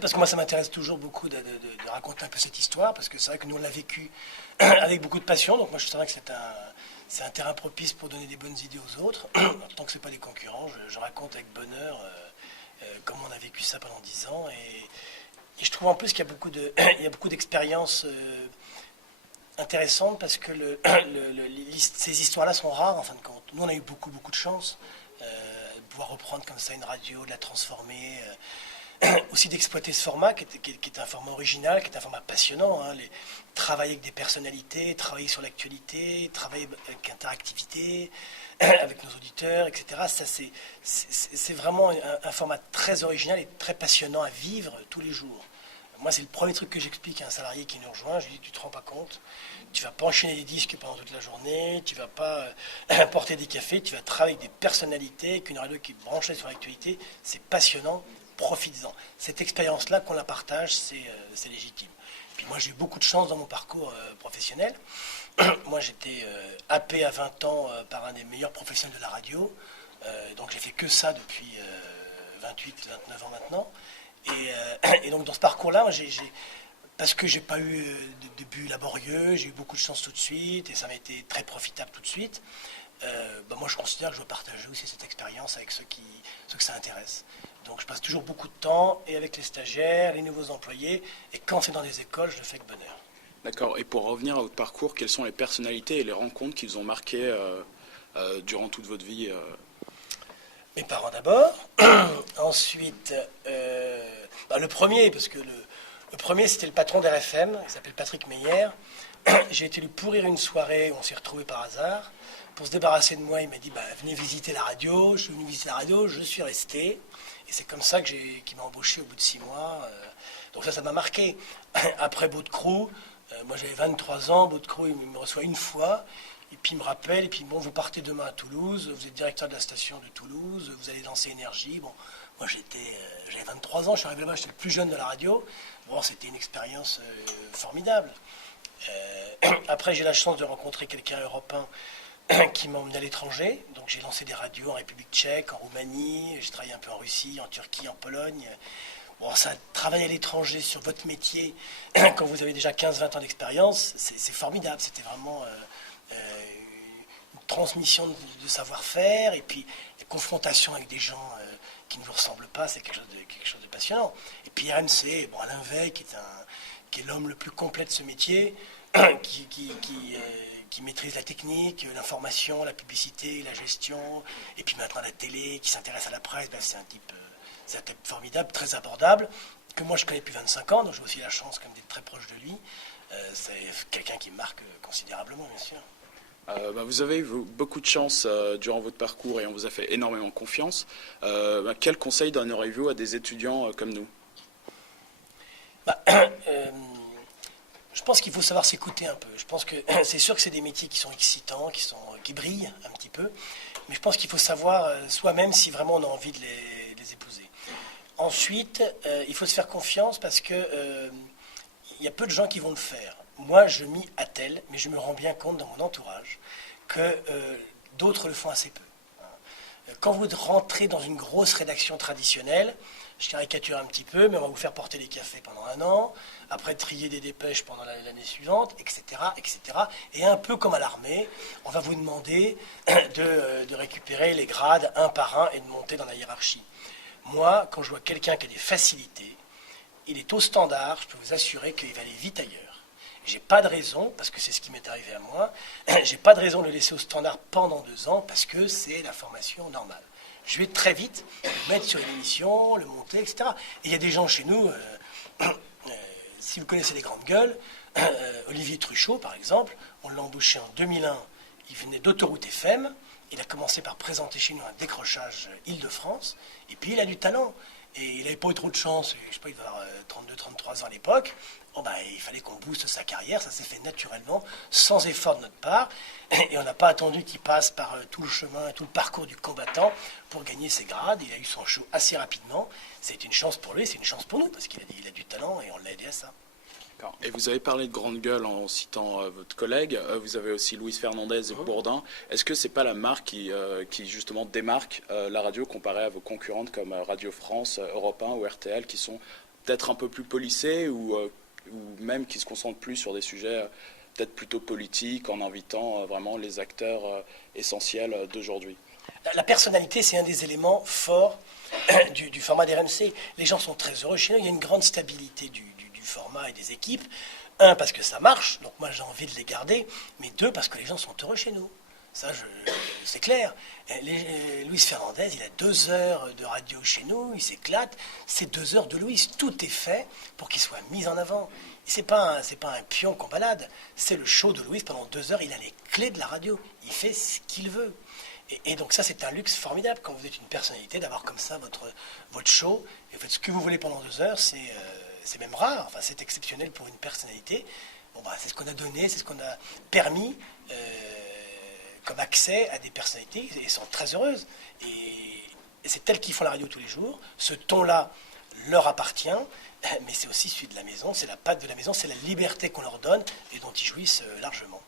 Parce que moi, ça m'intéresse toujours beaucoup de raconter un peu cette histoire, parce que c'est vrai que nous, on l'a vécu avec beaucoup de passion. Donc moi, je sais que c'est un terrain propice pour donner des bonnes idées aux autres. Tant que ce n'est pas des concurrents, je raconte avec bonheur comment on a vécu ça pendant 10 ans. Et je trouve en plus qu'il y a il y a beaucoup d'expériences intéressantes, parce que ces histoires-là sont rares, en fin de compte. Nous, on a eu beaucoup de chance de pouvoir reprendre comme ça une radio, de la transformer. Aussi d'exploiter ce format qui est un format original, qui est un format passionnant. Travailler avec des personnalités, travailler sur l'actualité, travailler avec interactivité, avec nos auditeurs, etc. Ça, c'est vraiment un format très original et très passionnant à vivre tous les jours. Moi, c'est le premier truc que j'explique à un salarié qui nous rejoint. Je lui dis, tu te rends pas compte, tu vas pas enchaîner des disques pendant toute la journée, tu vas pas porter des cafés, tu vas travailler avec des personnalités, qu'une radio qui est branchée sur l'actualité, c'est passionnant. Profites-en. Cette expérience-là, qu'on la partage, c'est légitime. Puis moi, j'ai eu beaucoup de chance dans mon parcours professionnel. Moi, j'étais happé à 20 ans par un des meilleurs professionnels de la radio. Donc, j'ai fait que ça depuis 29 ans maintenant. Et donc, dans ce parcours-là, parce que j'ai pas eu de début laborieux, j'ai eu beaucoup de chance tout de suite, et ça m'a été très profitable tout de suite. Moi, je considère que je dois partager aussi cette expérience avec ceux que ça intéresse. Donc je passe toujours beaucoup de temps, et avec les stagiaires, les nouveaux employés, et quand c'est dans des écoles, je le fais avec bonheur. D'accord. Et pour revenir à votre parcours, quelles sont les personnalités et les rencontres qui vous ont marqué durant toute votre vie Mes parents d'abord. Ensuite, le premier, parce que le premier, c'était le patron d'RFM, il s'appelle Patrick Meyer. J'ai été lui pourrir une soirée où on s'est retrouvés par hasard. Pour se débarrasser de moi, il m'a dit venez visiter la radio. Je suis venu visiter la radio, je suis resté. Et c'est comme ça qu'il m'a embauché au bout de 6 mois. Donc ça m'a marqué. Après Baudecroux, moi j'avais 23 ans, Baudecroux il me reçoit une fois, et puis il me rappelle, et puis bon, vous partez demain à Toulouse, vous êtes directeur de la station de Toulouse, vous allez lancer Énergie. Bon, moi j'avais 23 ans, je suis arrivé là-bas, j'étais le plus jeune de la radio. Bon, c'était une expérience formidable. Après, j'ai la chance de rencontrer quelqu'un européen qui m'a emmené à l'étranger. Donc j'ai lancé des radios en République tchèque, en Roumanie, j'ai travaillé un peu en Russie, en Turquie, en Pologne. Bon, ça, travailler à l'étranger sur votre métier, quand vous avez déjà 15-20 ans d'expérience, c'est formidable. C'était vraiment une transmission de savoir-faire, et puis les confrontations avec des gens qui ne vous ressemblent pas, c'est quelque chose de passionnant. Et puis RMC, Alain Veil, qui est l'homme le plus complet de ce métier, qui maîtrise la technique, l'information, la publicité, la gestion, et puis maintenant la télé, qui s'intéresse à la presse. C'est un type formidable, très abordable, que moi je connais depuis 25 ans, donc j'ai aussi la chance quand même d'être très proche de lui. C'est quelqu'un qui me marque considérablement, bien sûr. Vous avez eu beaucoup de chance durant votre parcours, et on vous a fait énormément confiance. Quel conseil donneriez-vous à des étudiants comme nous ? Je pense qu'il faut savoir s'écouter un peu. Je pense que c'est sûr que c'est des métiers qui sont excitants, qui brillent un petit peu, mais je pense qu'il faut savoir soi-même si vraiment on a envie de les épouser. Ensuite, il faut se faire confiance, parce que il y a peu de gens qui vont le faire. Moi, je m'y attelle, mais je me rends bien compte dans mon entourage que d'autres le font assez peu. Quand vous rentrez dans une grosse rédaction traditionnelle, je caricature un petit peu, mais on va vous faire porter des cafés pendant 1 an, après trier des dépêches pendant l'année suivante, etc., etc. Et un peu comme à l'armée, on va vous demander de récupérer les grades un par un et de monter dans la hiérarchie. Moi, quand je vois quelqu'un qui a des facilités, il est au standard, je peux vous assurer qu'il va aller vite ailleurs. J'ai pas de raison, parce que c'est ce qui m'est arrivé à moi, j'ai pas de raison de le laisser au standard pendant 2 ans, parce que c'est la formation normale. Je vais très vite le mettre sur une émission, le monter, etc. Et il y a des gens chez nous, si vous connaissez les grandes gueules, Olivier Truchot, par exemple, on l'a embauché en 2001, il venait d'Autoroute FM, il a commencé par présenter chez nous un décrochage Île-de-France, et puis il a du talent. Et il n'avait pas eu trop de chance, je sais pas, il devait avoir 32-33 ans à l'époque. Il fallait qu'on booste sa carrière, ça s'est fait naturellement, sans effort de notre part, et on n'a pas attendu qu'il passe par tout le chemin, tout le parcours du combattant pour gagner ses grades. Il a eu son show assez rapidement, c'est une chance pour lui, c'est une chance pour nous, parce qu'il a du talent et on l'a aidé à ça. Et vous avez parlé de grande gueule en citant votre collègue, vous avez aussi Louise Fernandez et Bourdin. Est-ce que c'est pas la marque qui justement démarque la radio comparée à vos concurrentes comme Radio France, Europe 1 ou RTL, qui sont peut-être un peu plus policés ou même qui se concentrent plus sur des sujets peut-être plutôt politiques en invitant vraiment les acteurs essentiels d'aujourd'hui? La personnalité, c'est un des éléments forts du format d'RMC. Les gens sont très heureux chez nous. Il y a une grande stabilité du format et des équipes. Un, parce que ça marche, donc moi j'ai envie de les garder. Mais deux, parce que les gens sont heureux chez nous. Ça, c'est clair. Luis Fernandez, il a 2 heures de radio chez nous, il s'éclate. C'est 2 heures de Luis. Tout est fait pour qu'il soit mis en avant. Et c'est pas un pion qu'on balade. C'est le show de Luis pendant 2 heures. Il a les clés de la radio. Il fait ce qu'il veut. Et donc ça, c'est un luxe formidable quand vous êtes une personnalité, d'avoir comme ça votre show. Et vous faites ce que vous voulez pendant 2 heures. C'est même rare. Enfin, c'est exceptionnel pour une personnalité. Bon, bah, c'est ce qu'on a donné, c'est ce qu'on a permis comme accès à des personnalités. Et elles sont très heureuses. Et c'est elles qui font la radio tous les jours. Ce ton-là leur appartient. Mais c'est aussi celui de la maison. C'est la patte de la maison. C'est la liberté qu'on leur donne et dont ils jouissent largement.